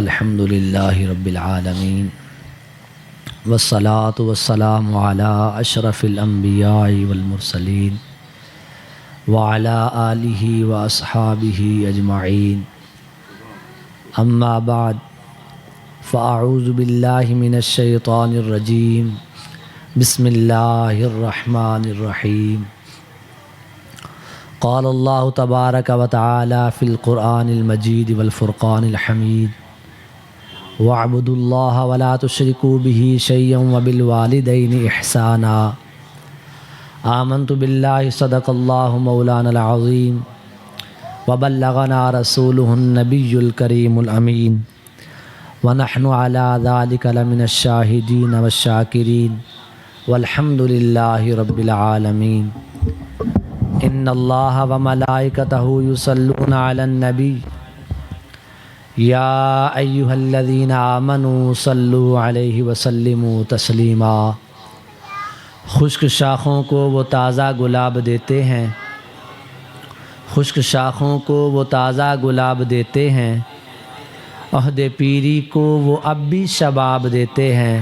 الحمد للہ رب العالمین والصلاة والسلام علی اشرف الانبیاء والمرسلین وعلی آلہ واصحابہ اجمعین اما بعد فاعوذ باللہ من الشیطان الرجیم بسم اللہ الرحمن الرحیم قال اللہ تبارک و تعالی فی القرآن المجید والفرقان الحمید وَاعْبُدُوا اللَّهَ وَلَا تُشْرِكُوا بِهِ شَيْئًا وَبِالْوَالِدَيْنِ إِحْسَانًا آمنت بِاللَّهِ صدق اللَّهُ مَوْلَانَا الْعَظِيمُ وَبَلَّغَنَا رَسُولُهُ النَّبِيُّ الْكَرِيمُ الْأَمِينُ وَنَحْنُ عَلَى ذَلِكَ لَمِنَ الشَّاهِدِينَ وَالشَّاكِرِينَ وَالْحَمْدُ لِلَّهِ رَبِّ الْعَالَمِينَ إِنَّ اللَّهَ وَمَلَائِكَتَهُ يُصَلُّونَ عَلَى النَّبِيِّ یا ایہا الذین آمنوا صلوا علیہ وسلموا تسلیما۔ خشک شاخوں کو وہ تازہ گلاب دیتے ہیں، خشک شاخوں کو وہ تازہ گلاب دیتے ہیں، عہد پیری کو وہ اب بھی شباب دیتے ہیں۔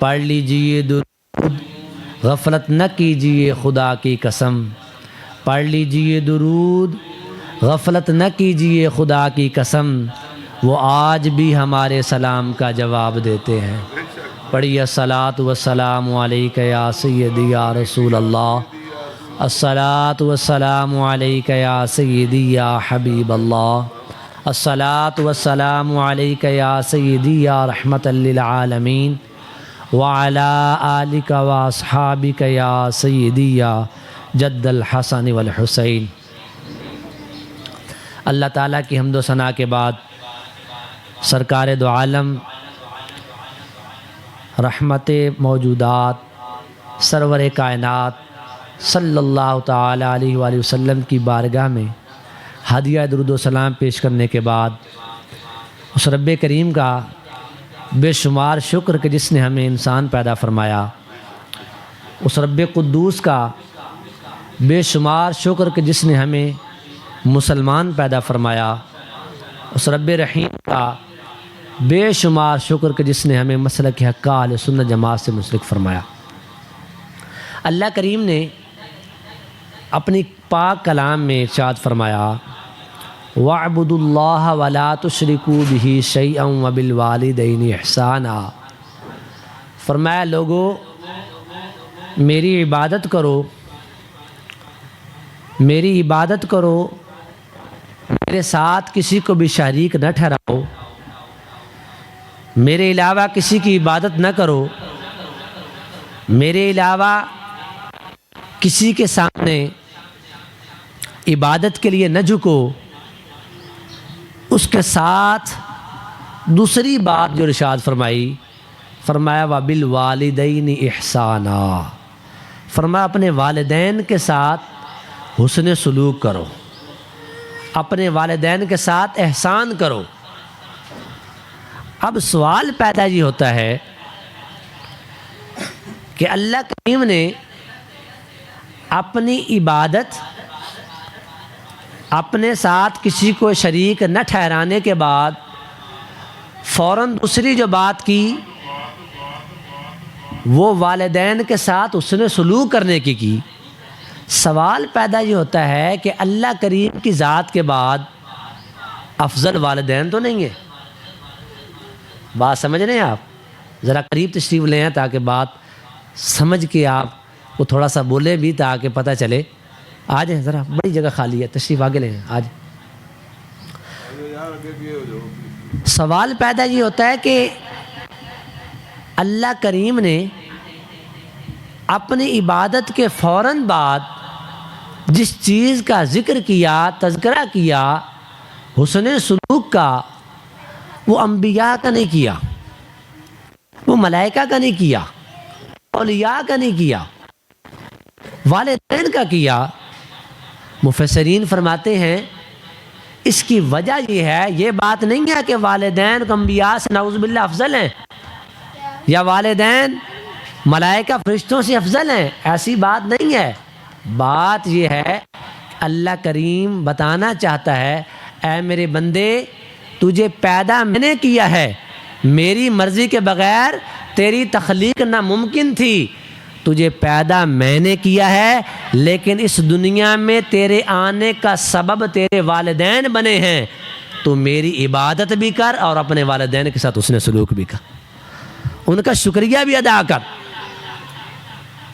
پڑھ لیجئے درود غفلت نہ کیجئے خدا کی قسم، پڑھ لیجئے درود غفلت نہ کیجئے خدا کی قسم، وہ آج بھی ہمارے سلام کا جواب دیتے ہیں۔ پڑھیے الصلاۃ والسلام علیک یا سیدی یا رسول اللہ، الصلاۃ والسلام علیک یا سیدی یا حبیب اللہ، الصلاۃ والسلام علیک یا سیدی یا رحمۃ للعالمین وعلی آلک واصحابک یا سیدی یا جد الحسن والحسین۔ اللہ تعالیٰ کی حمد و ثنا کے بعد سرکار دو عالم رحمت موجودات سرور کائنات صلی اللہ تعالیٰ علیہ وآلہ وسلم کی بارگاہ میں ہدیہ درود و سلام پیش کرنے کے بعد اس رب کریم کا بے شمار شکر کہ جس نے ہمیں انسان پیدا فرمایا، اس رب قدوس کا بے شمار شکر کہ جس نے ہمیں مسلمان پیدا فرمایا، اس رب رحیم کا بے شمار شکر کہ جس نے ہمیں مسلک حق اہل سنت جماعت سے منسلک فرمایا۔ اللہ کریم نے اپنی پاک کلام میں ارشاد فرمایا وَاعْبُدُوا اللَّهَ وَلَا تُشْرِكُوا بِهِ شَيْئًا وَبِالْوَالِدَيْنِ إِحْسَانًا۔ فرمایا لوگو میری عبادت کرو، میری عبادت کرو، میرے ساتھ کسی کو بھی شریک نہ ٹھہراؤ، میرے علاوہ کسی کی عبادت نہ کرو، میرے علاوہ کسی کے سامنے عبادت کے لیے نہ جھکو۔ اس کے ساتھ دوسری بات جو ارشاد فرمائی، فرمایا وَبِالْوَالِدَيْنِ إِحْسَانًا، فرمایا اپنے والدین کے ساتھ حسن سلوک کرو، اپنے والدین کے ساتھ احسان کرو۔ اب سوال پیدا یہ ہوتا ہے کہ اللہ کریم نے اپنی عبادت اپنے ساتھ کسی کو شریک نہ ٹھہرانے کے بعد فوراً دوسری جو بات کی وہ والدین کے ساتھ حسن سلوک کرنے کی۔ سوال پیدا یہ ہوتا ہے کہ اللہ کریم کی ذات کے بعد افضل والدین تو نہیں ہے؟ بات سمجھ رہے ہیں آپ؟ ذرا قریب تشریف لے ہیں تاکہ بات سمجھ کے آپ کو تھوڑا سا بولیں بھی تاکہ پتہ چلے۔ آ جائیں، ذرا بڑی جگہ خالی ہے، تشریف آگے لیں، آج سوال پیدا یہ ہوتا ہے کہ اللہ کریم نے اپنی عبادت کے فوراً بعد جس چیز کا ذکر کیا، تذکرہ کیا حسن سلوک کا، وہ انبیاء کا نہیں کیا، وہ ملائکہ کا نہیں کیا، اولیاء کا نہیں کیا، والدین کا کیا۔ مفسرین فرماتے ہیں اس کی وجہ یہ ہے، یہ بات نہیں ہے کہ والدین انبیاء سے نعوذ باللہ افضل ہیں یا والدین ملائکہ فرشتوں سے افضل ہیں، ایسی بات نہیں ہے۔ بات یہ ہے اللہ کریم بتانا چاہتا ہے اے میرے بندے تجھے پیدا میں نے کیا ہے، میری مرضی کے بغیر تیری تخلیق ناممکن تھی، تجھے پیدا میں نے کیا ہے، لیکن اس دنیا میں تیرے آنے کا سبب تیرے والدین بنے ہیں، تو میری عبادت بھی کر اور اپنے والدین کے ساتھ حسن سلوک بھی کر، ان کا شکریہ بھی ادا کر۔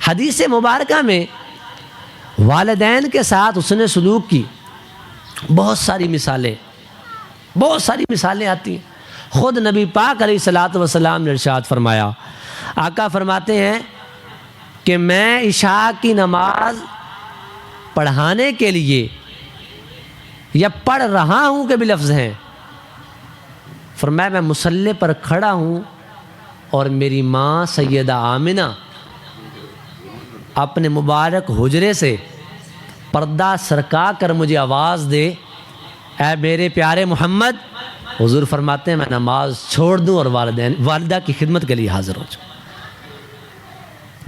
حدیث مبارکہ میں والدین کے ساتھ حسن سلوک کی بہت ساری مثالیں آتی ہیں۔ خود نبی پاک علیہ الصلوۃ والسلام نے ارشاد فرمایا، آقا فرماتے ہیں کہ میں عشاء کی نماز پڑھانے کے لیے یا پڑھ رہا ہوں کے بھی لفظ ہیں، فرمایا میں مصلی پر کھڑا ہوں اور میری ماں سیدہ آمنہ اپنے مبارک حجرے سے پردہ سرکا کر مجھے آواز دے، اے میرے پیارے محمد، حضور فرماتے ہیں میں نماز چھوڑ دوں اور والدہ کی خدمت کے لیے حاضر ہو جاؤں۔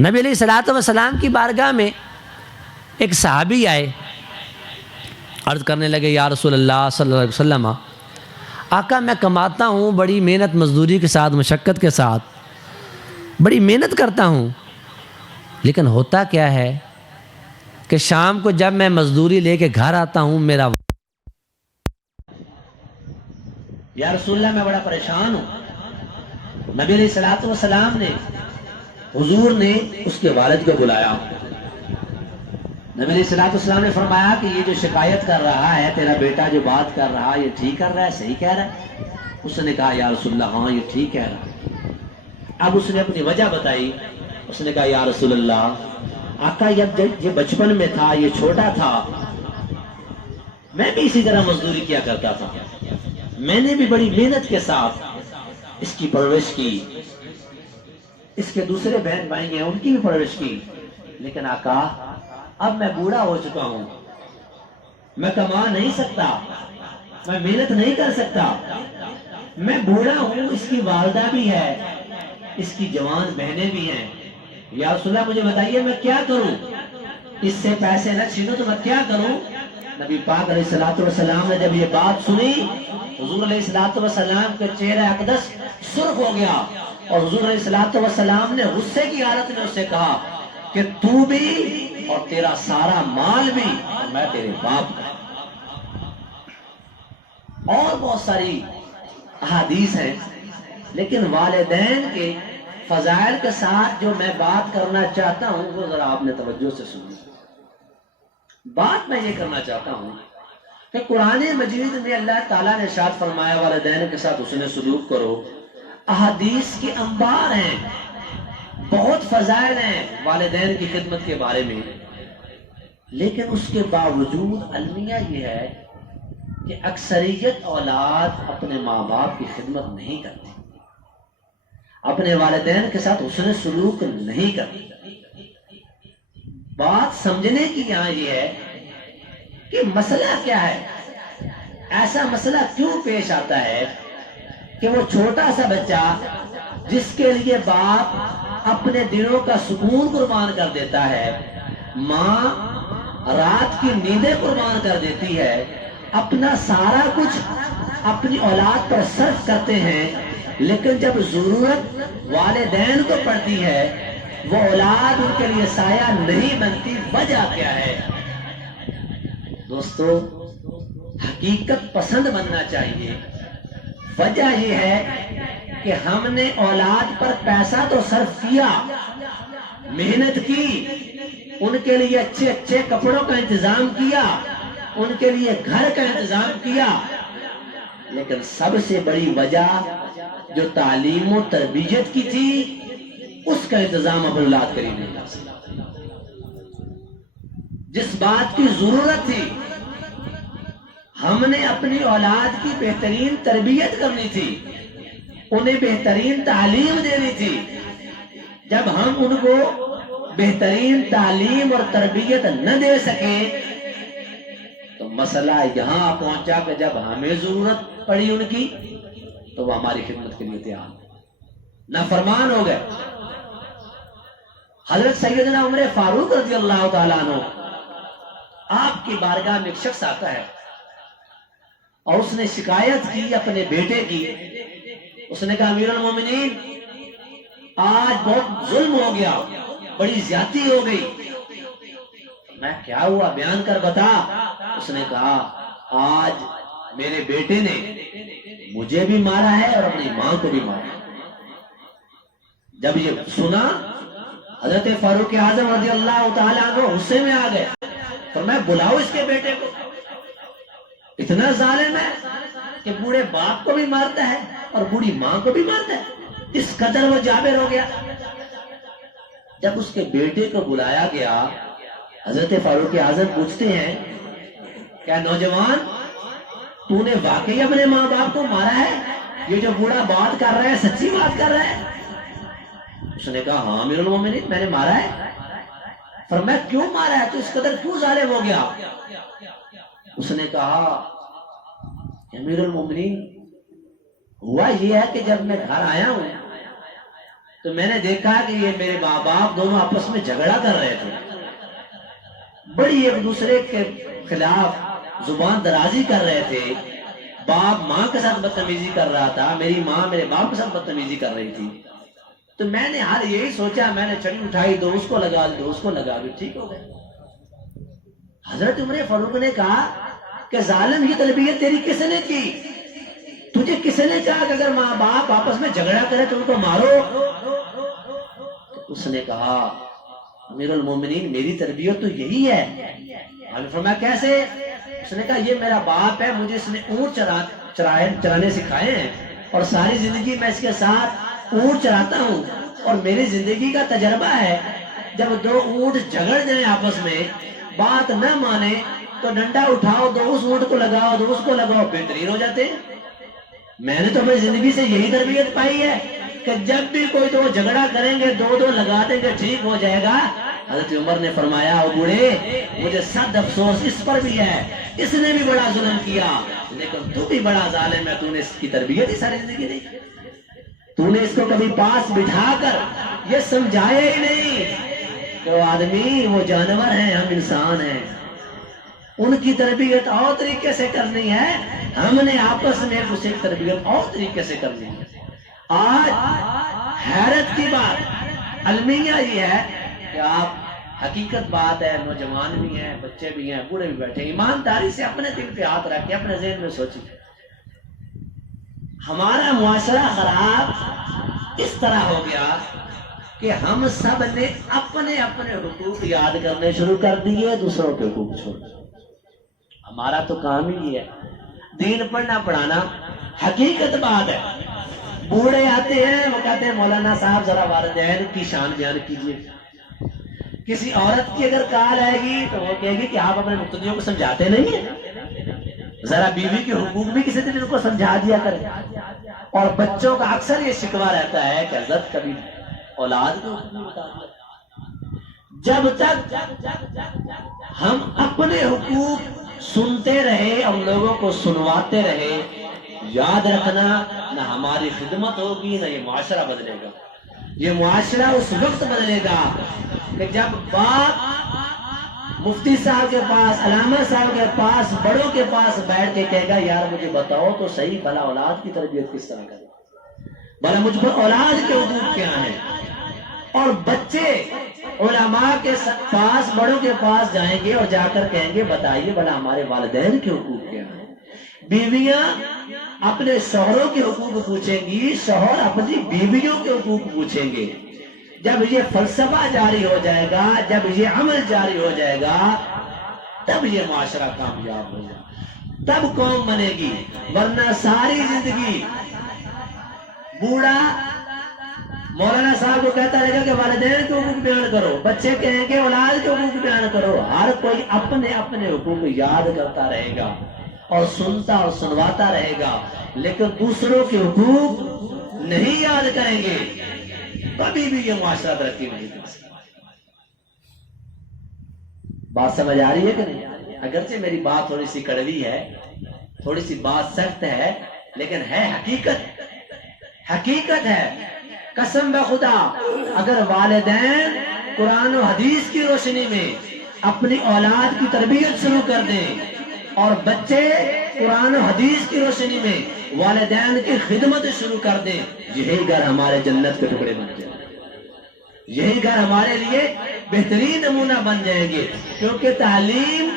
نبی علیہ الصلوۃ والسلام کی بارگاہ میں ایک صحابی آئے، عرض کرنے لگے یا رسول اللہ صلی اللہ علیہ وسلم، آقا میں کماتا ہوں بڑی محنت مزدوری کے ساتھ، مشقت کے ساتھ بڑی محنت کرتا ہوں، لیکن ہوتا کیا ہے کہ شام کو جب میں مزدوری لے کے گھر آتا ہوں میرا یا رسول اللہ میں بڑا پریشان ہوں۔ نبی علیہ الصلوۃ والسلام نے حضور نے اس کے والد کو بلایا، نبی علیہ الصلوۃ والسلام نے فرمایا کہ یہ جو شکایت کر رہا ہے تیرا بیٹا، جو بات کر رہا ہے یہ ٹھیک کر رہا ہے، صحیح کہہ رہا ہے؟ اس نے کہا یا رسول اللہ ہاں یہ ٹھیک کہہ رہا ہے۔ اب اس نے اپنی وجہ بتائی، اس نے کہا یا رسول اللہ، آقا یہ بچپن میں تھا، یہ چھوٹا تھا، میں بھی اسی طرح مزدوری کیا کرتا تھا، میں نے بھی بڑی محنت کے ساتھ اس کی پرورش کی، اس کے دوسرے بہن بھائی ہیں ان کی بھی پرورش کی، لیکن آقا اب میں بوڑھا ہو چکا ہوں، میں کما نہیں سکتا، میں محنت نہیں کر سکتا، میں بوڑھا ہوں، اس کی والدہ بھی ہے، اس کی جوان بہنیں بھی ہیں، یا رسول اللہ مجھے بتائیے میں کیا کروں، اس سے پیسے نہ چھینو تو میں کیا کروں؟ نبی پاک علیہ الصلوۃ والسلام نے جب یہ بات سنی، حضور علیہ الصلوۃ والسلام کے چہرہ اقدس سرخ ہو گیا، اور حضور علیہ الصلوۃ والسلام نے غصے کی حالت میں اس سے کہا کہ تو بھی اور تیرا سارا مال بھی اور میں تیرے باپ کا۔ اور بہت ساری احادیث ہیں، لیکن والدین کے فضائل کے ساتھ جو میں بات کرنا چاہتا ہوں وہ ذرا آپ نے توجہ سے سنی۔ بات میں یہ کرنا چاہتا ہوں کہ قرآن مجید میں اللہ تعالیٰ نے ارشاد فرمایا والدین کے ساتھ حسن سلوک کرو، احادیث کے انبار ہیں، بہت فضائل ہیں والدین کی خدمت کے بارے میں، لیکن اس کے باوجود المیہ یہ ہے کہ اکثریت اولاد اپنے ماں باپ کی خدمت نہیں کرتی، اپنے والدین کے ساتھ حسن سلوک نہیں کرتی۔ بات سمجھنے کی یہاں یہ ہے کہ مسئلہ کیا ہے، ایسا مسئلہ کیوں پیش آتا ہے کہ وہ چھوٹا سا بچہ جس کے لیے باپ اپنے دلوں کا سکون قربان کر دیتا ہے، ماں رات کی نیندیں قربان کر دیتی ہے، اپنا سارا کچھ اپنی اولاد پر صرف کرتے ہیں، لیکن جب ضرورت والدین کو پڑتی ہے وہ اولاد ان کے لیے سایہ نہیں بنتی۔ وجہ کیا ہے؟ دوستو حقیقت پسند بننا چاہیے۔ وجہ یہ ہے کہ ہم نے اولاد پر پیسہ تو صرف کیا، محنت کی، ان کے لیے اچھے اچھے کپڑوں کا انتظام کیا، ان کے لیے گھر کا انتظام کیا، لیکن سب سے بڑی وجہ جو تعلیم و تربیت کی تھی اس کا انتظام اپنے اولاد کریم نے کیا۔ جس بات کی ضرورت تھی ہم نے اپنی اولاد کی بہترین تربیت کرنی تھی، انہیں بہترین تعلیم دینی تھی، جب ہم ان کو بہترین تعلیم اور تربیت نہ دے سکے تو مسئلہ یہاں پہنچا کہ جب ہمیں ضرورت پڑی ان کی تو وہ ہماری خدمت کے لیے تیار نافرمان ہو گئے۔ حضرت سیدنا عمر فاروق رضی اللہ تعالیٰ عنہ، آپ کی بارگاہ میں ایک شخص آتا ہے، اور اس نے شکایت کی اپنے بیٹے کی. اس نے کہا امیر المومنین آج بہت ظلم ہو گیا, بڑی زیادتی ہو گئی. میں کیا ہوا بیان کر بتا. اس نے کہا آج میرے بیٹے نے مجھے بھی مارا ہے اور اپنی ماں کو بھی مارا ہے. جب یہ سنا حضرت فاروق اعظم رضی اللہ تعالی عنہ غصے میں آ گئے. تو میں بلاؤ اس کے بیٹے کو, اتنا ظالم ہے کہ بوڑھے باپ کو بھی مارتا ہے اور بوڑھی ماں کو بھی مارتا ہے. اس قدر وہ جابر ہو گیا. جب اس کے بیٹے کو بلایا گیا, حضرت فاروق اعظم پوچھتے ہیں کیا نوجوان تو نے واقعی اپنے ماں باپ کو مارا ہے؟ یہ جو بوڑھا بات کر رہا ہے سچی بات کر رہا ہے؟ اس نے کہا ہاں امیر المومنین میں نے مارا ہے. فرمایا کیوں مارا ہے, تو اس قدر کیوں ظالم ہو گیا؟ اس نے کہا امیر المومنین ہوا یہ ہے کہ جب میں گھر آیا ہوں تو میں نے دیکھا کہ یہ میرے ماں باپ دونوں آپس میں جھگڑا کر رہے تھے, بڑی ایک دوسرے کے خلاف زبان درازی کر رہے تھے. باپ ماں کے ساتھ بدتمیزی کر رہا تھا, میری ماں میرے باپ کے ساتھ بدتمیزی کر رہی تھی. تو میں نے حال یہی سوچا, میں نے چھڑی اٹھائی, دو اس کو لگا دو اس کو لگا دی, ٹھیک ہو گئے. حضرت عمر فاروق نے کہا کہ ظالم کی تربیت تیری کس نے کی؟ تجھے کس نے کہا کہ اگر ماں باپ آپس میں جھگڑا کرے تو ان کو مارو؟ اس نے کہا امیر المومنین میری تربیت تو یہی ہے. فرمایا کیسے؟ اس نے کہا یہ میرا باپ ہے, مجھے اس نے اونٹ چرانے سکھائے ہیں اور ساری زندگی میں اس کے ساتھ اونٹ چراتا ہوں, اور میری زندگی کا تجربہ ہے جب دو اونٹ جھگڑ جائیں آپس میں, بات نہ مانے تو ڈنڈا اٹھاؤ, دو اس اونٹ کو لگاؤ دو اس کو لگاؤ, بہترین ہو جاتے. میں نے تو اپنی زندگی سے یہی تربیت پائی ہے کہ جب بھی کوئی دو جھگڑا کریں گے دو دو لگا دیں گے, ٹھیک ہو جائے گا. حضرت عمر نے فرمایا او بوڑھے مجھے سخت افسوس اس پر بھی ہے, اس نے بھی بڑا ظلم کیا لیکن تو بھی بڑا ظالم ہے, تو نے اس کی تربیت ہی ساری زندگی نہیں کی. تو نے اس کو کبھی پاس بٹھا کر یہ سمجھایا ہی نہیں کہ وہ آدمی وہ جانور ہیں, ہم انسان ہیں. ان کی تربیت اور طریقے سے کرنی ہے, ہم نے آپس میں اسے تربیت اور طریقے سے کرنی ہے. آج حیرت کی بات المیہ یہ ہے کہ آپ حقیقت بات ہے, نوجوان بھی ہیں, بچے بھی ہیں, بوڑھے بھی بیٹھے, ایمانداری سے اپنے دل پہ ہاتھ رکھ کے اپنے ذہن میں سوچیں ہمارا معاشرہ خراب اس طرح ہو گیا کہ ہم سب نے اپنے اپنے حقوق یاد کرنے شروع کر دیے, دوسروں کے حقوق چھوڑ دیے. ہمارا تو کام ہی ہے دین پڑھنا پڑھانا. حقیقت بات ہے بوڑھے آتے ہیں وہ کہتے ہیں مولانا صاحب ذرا والدین کی شان بیان کیجیے. کسی عورت کی اگر کال آئے گی تو وہ کہے گی کہ آپ اپنے مقتدیوں کو سمجھاتے نہیں ہیں, ذرا بیوی کے حقوق بھی کسی دن ان کو سمجھا دیا کریں. اور بچوں کا اکثر یہ شکوہ رہتا ہے کہ حضرت کبھی اولاد کو حقوق نہیں بتا دیا. جب تک ہم اپنے حقوق سنتے رہے اور لوگوں کو سنواتے رہے, یاد رکھنا نہ ہماری خدمت ہوگی نہ یہ معاشرہ بدلے گا. یہ معاشرہ اس وقت بدلے گا کہ جب باپ مفتی صاحب کے پاس, علامہ صاحب کے پاس, بڑوں کے پاس بیٹھ کے کہے گا یار مجھے بتاؤ تو صحیح بھلا اولاد کی تربیت کس طرح کرے, بھلا مجھ پر اولاد کے حقوق کیا ہیں. اور بچے علماء کے پاس, بڑوں کے پاس جائیں گے اور جا کر کہیں گے بتائیے بھلا ہمارے والدین کے حقوق کیا ہیں. بیویاں اپنے شوہروں کے حقوق پوچھیں گی, شوہر اپنی بیویوں کے حقوق پوچھیں گے. جب یہ فلسفہ جاری ہو جائے گا, جب یہ عمل جاری ہو جائے گا, تب یہ معاشرہ کامیاب ہو جائے گا, تب قوم بنے گی. ورنہ ساری زندگی بوڑھا مولانا صاحب کو کہتا رہے گا کہ والدین کے حقوق بیان کرو, بچے کہیں گے اولاد کے حقوق بیان کرو. ہر کوئی اپنے اپنے حقوق یاد کرتا رہے گا اور سنتا اور سنواتا رہے گا, لیکن دوسروں کے حقوق نہیں یاد کریں گے, کبھی بھی یہ معاشرہ ترقی نہیں کر سکتا. بات سمجھ آ رہی ہے کہ نہیں؟ اگرچہ میری بات تھوڑی سی کڑوی ہے, تھوڑی سی بات سخت ہے, لیکن ہے حقیقت, حقیقت ہے. قسم بخدا اگر والدین قرآن و حدیث کی روشنی میں اپنی اولاد کی تربیت شروع کر دیں اور بچے قرآن و حدیث کی روشنی میں والدین کی خدمت شروع کر دیں، یہی گھر ہمارے جنت کے ٹکڑے بن جائیں، یہی گھر ہمارے لیے بہترین نمونہ بن جائیں گے. کیونکہ تعلیم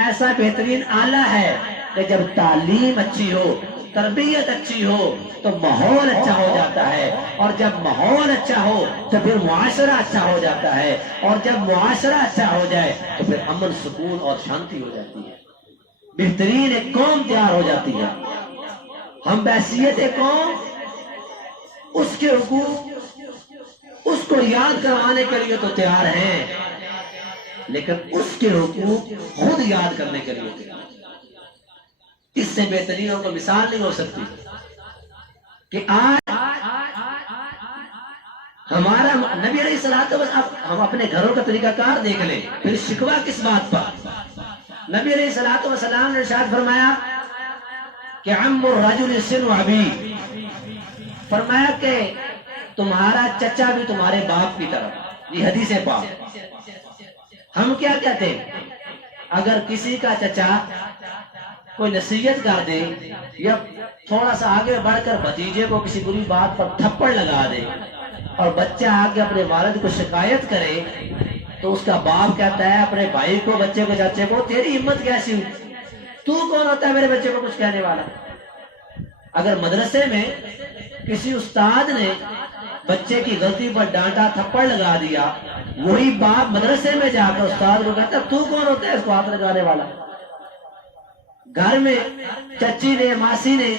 ایسا بہترین آلہ ہے کہ جب تعلیم اچھی ہو، تربیت اچھی ہو تو ماحول اچھا ہو جاتا ہے، اور جب ماحول اچھا ہو تو پھر معاشرہ اچھا ہو جاتا ہے، اور جب معاشرہ اچھا ہو جائے تو پھر امن، سکون اور شانتی ہو جاتی ہے، بہترین ایک قوم تیار ہو جاتی ہے. ہم بحیثیت ایک قوم اس کے حقوق اس کو یاد کروانے کے لیے تو تیار ہیں، لیکن اس کے حقوق خود یاد کرنے کے لیے تیار. اس سے بہترین کو مثال نہیں ہو سکتی کہ آج ہمارا نبی علیہ الصلوۃ والسلام، ہم اپنے گھروں کا طریقہ کار دیکھ لیں، پھر شکوہ کس بات پر. نبی علیہ الصلوۃ والسلام نے ارشاد فرمایا کہ عم الرجل سن ابی، فرمایا کہ تمہارا چچا بھی تمہارے باپ کی طرف. یہ حدیث پاک. ہم کیا کہتے ہیں؟ اگر کسی کا چچا کوئی نصیحت کر دے یا تھوڑا سا آگے بڑھ کر بھتیجے کو کسی بری بات پر تھپڑ لگا دے اور بچہ آگے اپنے والد کو شکایت کرے تو اس کا باپ کہتا ہے اپنے بھائی کو، بچے کو، چاچے کو، تیری ہمت کیسی ہوئی؟ تو کون ہوتا ہے میرے بچے کو کچھ کہنے والا؟ اگر مدرسے میں کسی استاد نے بچے کی غلطی پر ڈانٹا، تھپڑ لگا دیا، وہی باپ مدرسے میں جا کر استاد کو کہتا ہے تو کون ہوتا ہے اس کو ہاتھ لگانے والا؟ گھر میں چچی نے، ماسی نے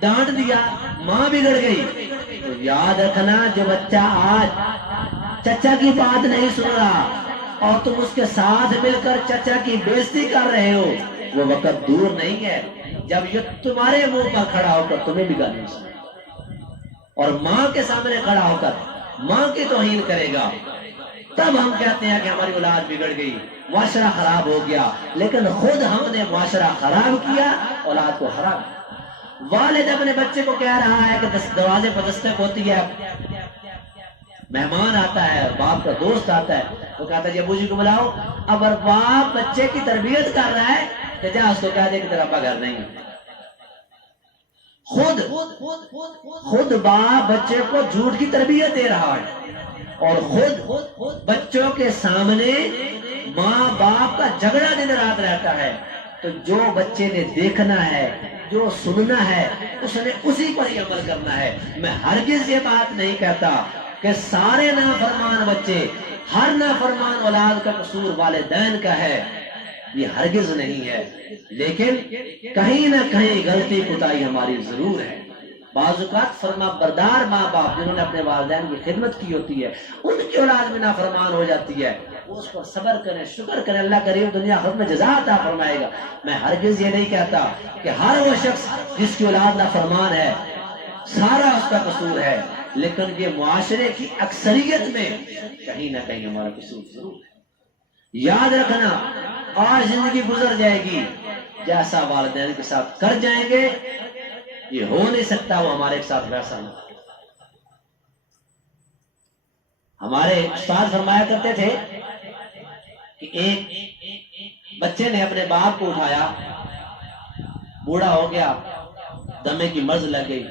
ڈانٹ دیا، ماں بگڑ گئی، تو یاد رکھنا جو بچہ آج چچا کی بات نہیں سن رہا اور تم اس کے ساتھ مل کر چچا کی بےزتی کر رہے ہو، وہ وقت دور نہیں ہے جب یہ تمہارے منہ پر کھڑا ہو کر تمہیں بھی گالی سنے اور ماں کے سامنے کھڑا ہو کر ماں کی توہین کرے گا. تب ہم کہتے ہیں کہ ہماری اولاد بگڑ گئی، معاشرہ خراب ہو گیا، لیکن خود ہم نے معاشرہ خراب کیا، اولاد کو خراب. والد اپنے بچے کو کہہ رہا ہے کہ دروازے پر دستک ہوتی ہے، مہمان آتا ہے، باپ کا دوست آتا ہے، وہ کہتا ہے جی ابو جی کو بلاؤ. اگر باپ بچے کی تربیت کر رہا ہے تو جا اس کو کہہ دے کہ تیرا ابا گھر نہیں ہے. خود باپ بچے کو جھوٹ کی تربیت دے رہا ہے اور خود بچوں کے سامنے ماں باپ کا جھگڑا دن رات رہتا ہے. تو جو بچے نے دیکھنا ہے، جو سننا ہے، اس نے اسی پر ہی عمل کرنا ہے. میں ہرگز یہ بات نہیں کہتا کہ سارے نافرمان بچے، ہر نافرمان اولاد کا قصور والدین کا ہے، یہ ہرگز نہیں ہے، لیکن کہیں نہ کہیں غلطی کوتاہی ہماری ضرور ہے. بعض اوقات فرما بردار ماں باپ جنہوں نے اپنے والدین کی خدمت کی ہوتی ہے، ان کی اولاد میں نافرمان ہو جاتی ہے، وہ اس پر صبر کریں، شکر کریں، اللہ کریم دنیا خود میں جزا عطا فرمائے گا. میں ہرگز یہ نہیں کہتا کہ ہر وہ شخص جس کی اولاد نافرمان ہے سارا اس کا قصور ہے، لیکن یہ معاشرے کی اکثریت میں کہیں نہ کہیں ہمارا قصور ضرور ہے. یاد رکھنا آج زندگی گزر جائے گی، جیسا والدین کے ساتھ کر جائیں گے یہ ہو نہیں سکتا وہ ہمارے ساتھ ویسا نہ. ہمارے استاد فرمایا کرتے تھے کہ ایک بچے نے اپنے باپ کو اٹھایا، بوڑھا ہو گیا، دمے کی مرض لگ گئی،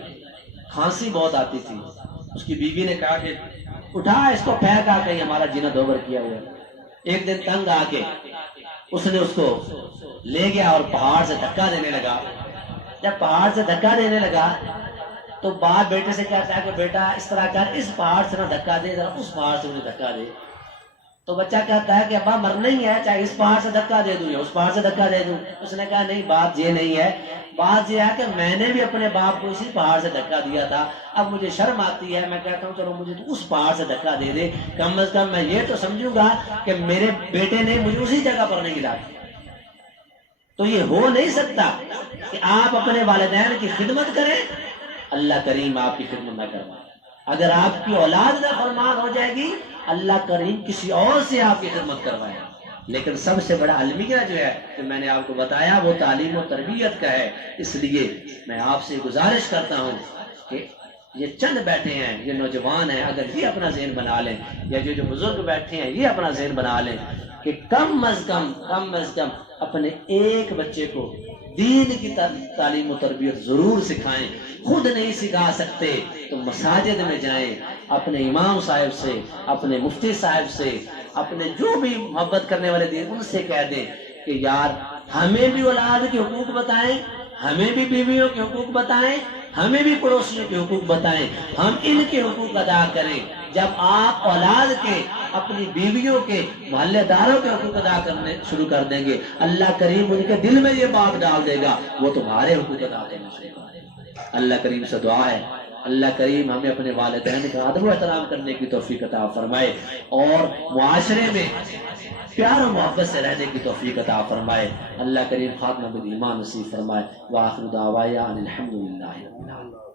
کھانسی بہت آتی تھی. اس کی بیوی نے کہا کہ اٹھا اس کو پھینک آ کہیں ہمارا جینا دوبر کیا ہوا. ایک دن تنگ آ کے اس نے اس کو لے گیا اور پہاڑ سے دھکا دینے لگا. جب پہاڑ سے دھکا دینے لگا تو باپ بیٹے سے کہتا ہے کہ بیٹا اس طرح کر، اس پہاڑ سے نہ دھکا دے، ذرا اس پہاڑ سے مجھے دھکا دے. تو بچہ کہتا ہے کہ ابا مرنا ہی ہے، چاہے اس پہاڑ سے دھکا دے دوں یا اس پہاڑ سے دھکا دے دوں. اس نے کہا نہیں، بات یہ نہیں ہے، بات یہ ہے کہ میں نے بھی اپنے باپ کو اسی پہاڑ سے دھکا دیا تھا، اب مجھے شرم آتی ہے، میں کہتا ہوں چلو مجھے تو اس پہاڑ سے دھکا دے دے، کم از کم میں یہ تو سمجھوں گا کہ میرے بیٹے نے مجھے اسی جگہ پر نہیں گرا. تو یہ ہو نہیں سکتا کہ آپ اپنے والدین کی خدمت کریں، اللہ کریم آپ کی خدمت نہ کروائے. اگر آپ کی اولاد نافرمان ہو جائے گی، اللہ کریم کسی اور سے آپ کی خدمت کروائے. لیکن سب سے بڑا المیہ جو ہے کہ میں نے آپ کو بتایا وہ تعلیم و تربیت کا ہے. اس لیے میں آپ سے گزارش کرتا ہوں کہ یہ چند بیٹھے ہیں، یہ نوجوان ہیں، اگر یہ اپنا ذہن بنا لیں، یا جو بزرگ بیٹھے ہیں یہ اپنا ذہن بنا لیں کہ کم از کم اپنے ایک بچے کو دین کی تعلیم و تربیت ضرور سکھائیں۔ خود نہیں سکھا سکتے تو مساجد میں جائیں، اپنے امام صاحب سے، اپنے مفتی صاحب سے، اپنے جو بھی محبت کرنے والے دین ان سے کہہ دیں کہ یار ہمیں بھی اولاد کے حقوق بتائیں، ہمیں بھی بیویوں کے حقوق بتائیں، ہمیں بھی پڑوسیوں کے حقوق بتائیں، ہم ان کے حقوق ادا کریں۔ جب آپ اولاد کے، اپنی بیویوں کے، محلے داروں کے حقوق ادا کرنے شروع کر دیں گے، اللہ کریم ان کے دل میں یہ بات ڈال دے گا، وہ تمہارے حقوق ادا کرنا شروع کر دیں گے۔ اللہ کریم سے دعا ہے اللہ کریم ہمیں اپنے والدین کا ادب و احترام کرنے کی توفیق عطا فرمائے، اور معاشرے میں پیار و محبت سے رہنے کی توفیق عطا فرمائے۔ اللہ کریم خاتمہ بالایمان نصیب فرمائے۔ وآخر دعوایا ان الحمدللہ رب العالمین۔